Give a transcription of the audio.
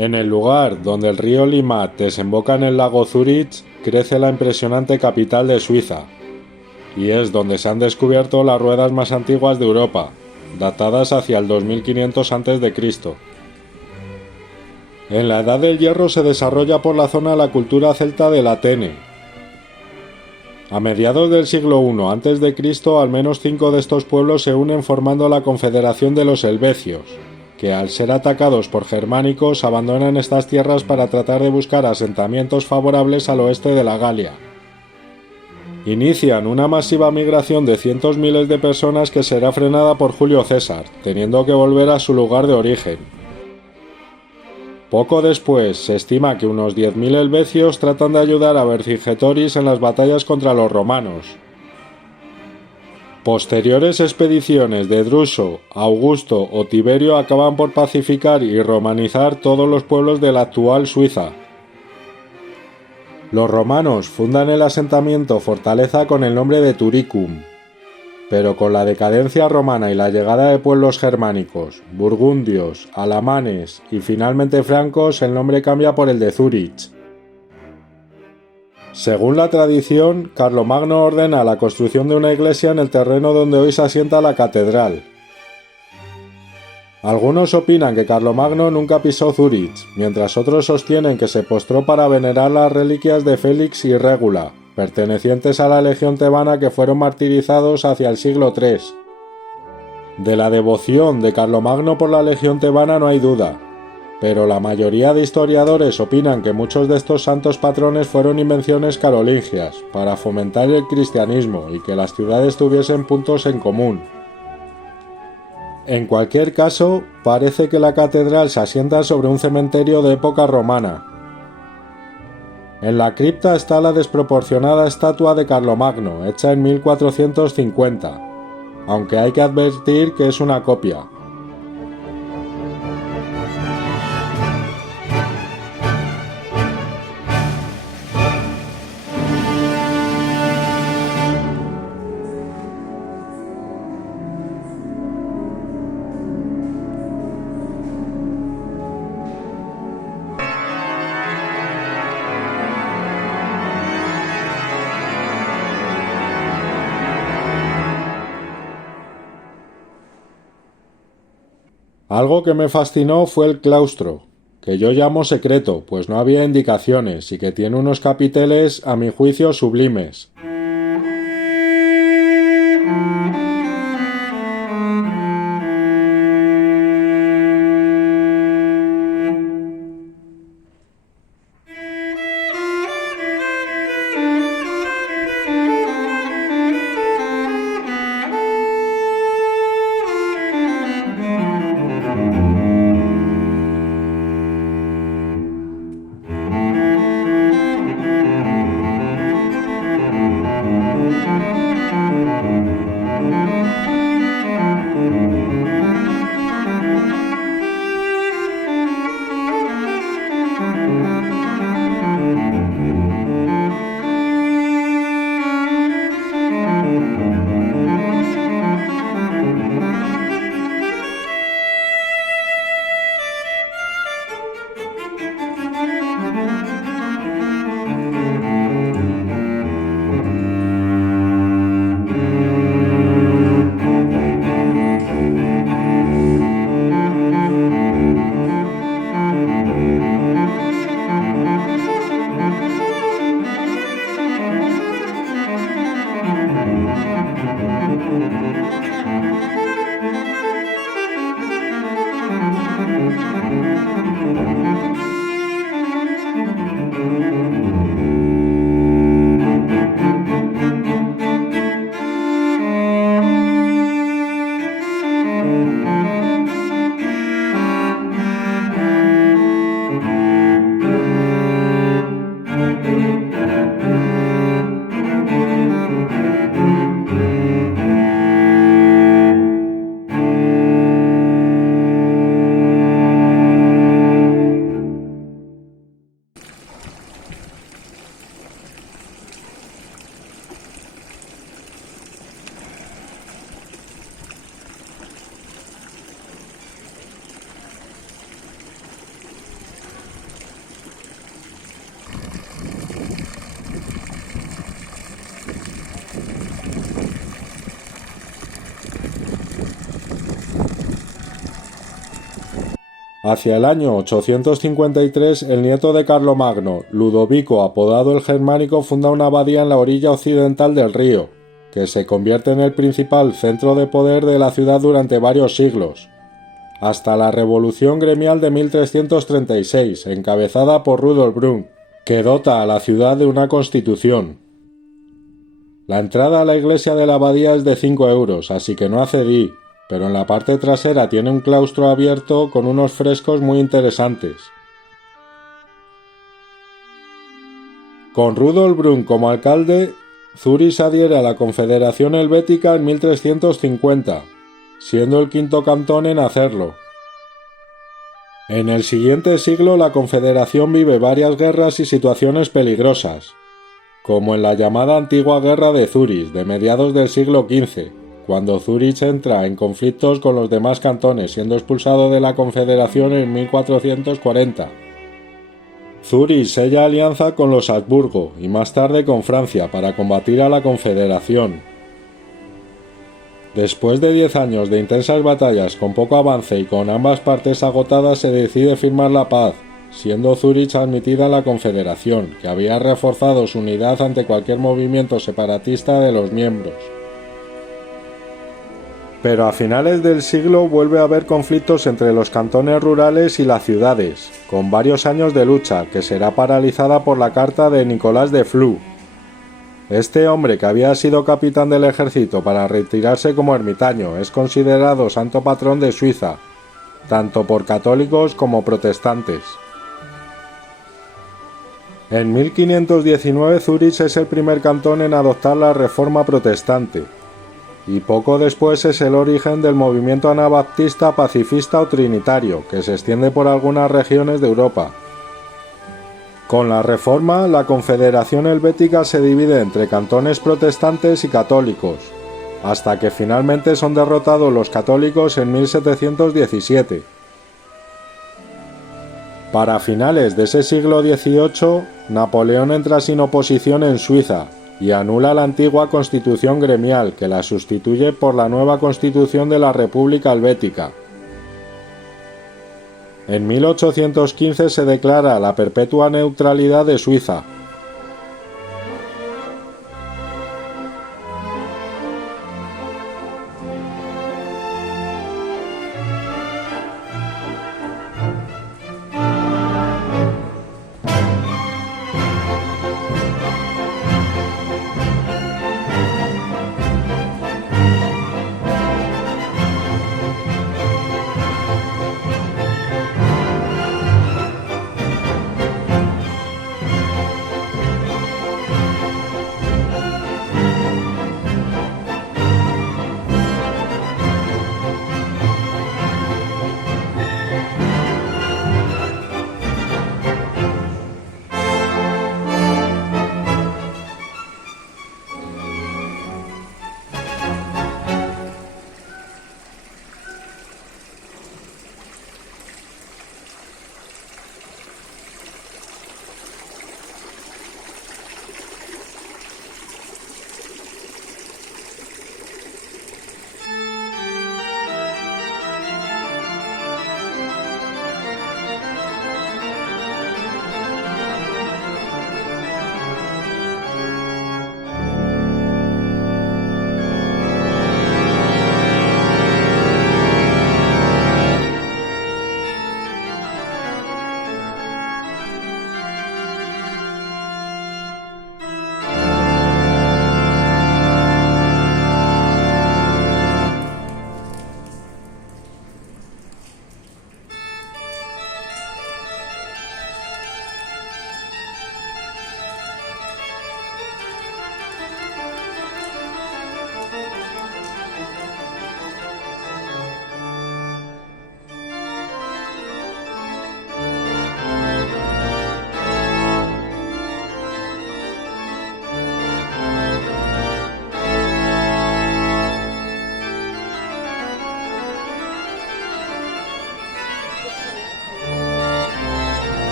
En el lugar donde el río Limmat desemboca en el lago Zürich, crece la impresionante capital de Suiza, y es donde se han descubierto las ruedas más antiguas de Europa, datadas hacia el 2500 a.C. En la Edad del Hierro se desarrolla por la zona la cultura celta del Atene. A mediados del siglo I a.C., al menos 5 de estos pueblos se unen formando la Confederación de los Helvecios, que al ser atacados por germánicos abandonan estas tierras para tratar de buscar asentamientos favorables al oeste de la Galia. Inician una masiva migración de cientos miles de personas que será frenada por Julio César, teniendo que volver a su lugar de origen. Poco después, se estima que unos 10.000 helvecios tratan de ayudar a Vercingetorix en las batallas contra los romanos. Posteriores expediciones de Druso, Augusto o Tiberio acaban por pacificar y romanizar todos los pueblos de la actual Suiza. Los romanos fundan el asentamiento fortaleza con el nombre de Turicum, pero con la decadencia romana y la llegada de pueblos germánicos, burgundios, alamanes y finalmente francos, el nombre cambia por el de Zúrich. Según la tradición, Carlomagno ordena la construcción de una iglesia en el terreno donde hoy se asienta la catedral. Algunos opinan que Carlomagno nunca pisó Zúrich, mientras otros sostienen que se postró para venerar las reliquias de Félix y Régula, pertenecientes a la legión tebana que fueron martirizados hacia el siglo III. De la devoción de Carlomagno por la legión tebana no hay duda, pero la mayoría de historiadores opinan que muchos de estos santos patrones fueron invenciones carolingias para fomentar el cristianismo y que las ciudades tuviesen puntos en común. En cualquier caso, parece que la catedral se asienta sobre un cementerio de época romana. En la cripta está la desproporcionada estatua de Carlomagno, hecha en 1450, aunque hay que advertir que es una copia. Algo que me fascinó fue el claustro, que yo llamo secreto, pues no había indicaciones y que tiene unos capiteles, a mi juicio, sublimes. Hacia el año 853, el nieto de Carlomagno, Ludovico, apodado el Germánico, funda una abadía en la orilla occidental del río, que se convierte en el principal centro de poder de la ciudad durante varios siglos, hasta la Revolución Gremial de 1336, encabezada por Rudolf Brunn, que dota a la ciudad de una constitución. La entrada a la iglesia de la abadía es de 5 euros, así que no accedí, pero en la parte trasera tiene un claustro abierto con unos frescos muy interesantes. Con Rudolf Brunn como alcalde, Zürich adhiere a la Confederación Helvética en 1350, siendo el quinto cantón en hacerlo. En el siguiente siglo la Confederación vive varias guerras y situaciones peligrosas, como en la llamada Antigua Guerra de Zürich de mediados del siglo XV, cuando Zürich entra en conflictos con los demás cantones, siendo expulsado de la Confederación en 1440. Zürich sella alianza con los Habsburgo y más tarde con Francia para combatir a la Confederación. Después de 10 años de intensas batallas con poco avance y con ambas partes agotadas, se decide firmar la paz, siendo Zürich admitida a la Confederación, que había reforzado su unidad ante cualquier movimiento separatista de los miembros. Pero a finales del siglo vuelve a haber conflictos entre los cantones rurales y las ciudades, con varios años de lucha, que será paralizada por la carta de Nicolás de Flue. Este hombre, que había sido capitán del ejército para retirarse como ermitaño, es considerado santo patrón de Suiza, tanto por católicos como protestantes. En 1519 Zürich es el primer cantón en adoptar la reforma protestante, y poco después es el origen del movimiento anabaptista pacifista o trinitario, que se extiende por algunas regiones de Europa. Con la Reforma, la Confederación Helvética se divide entre cantones protestantes y católicos, hasta que finalmente son derrotados los católicos en 1717. Para finales de ese siglo XVIII, Napoleón entra sin oposición en Suiza y anula la antigua Constitución gremial, que la sustituye por la nueva Constitución de la República Helvética. En 1815 se declara la perpetua neutralidad de Suiza,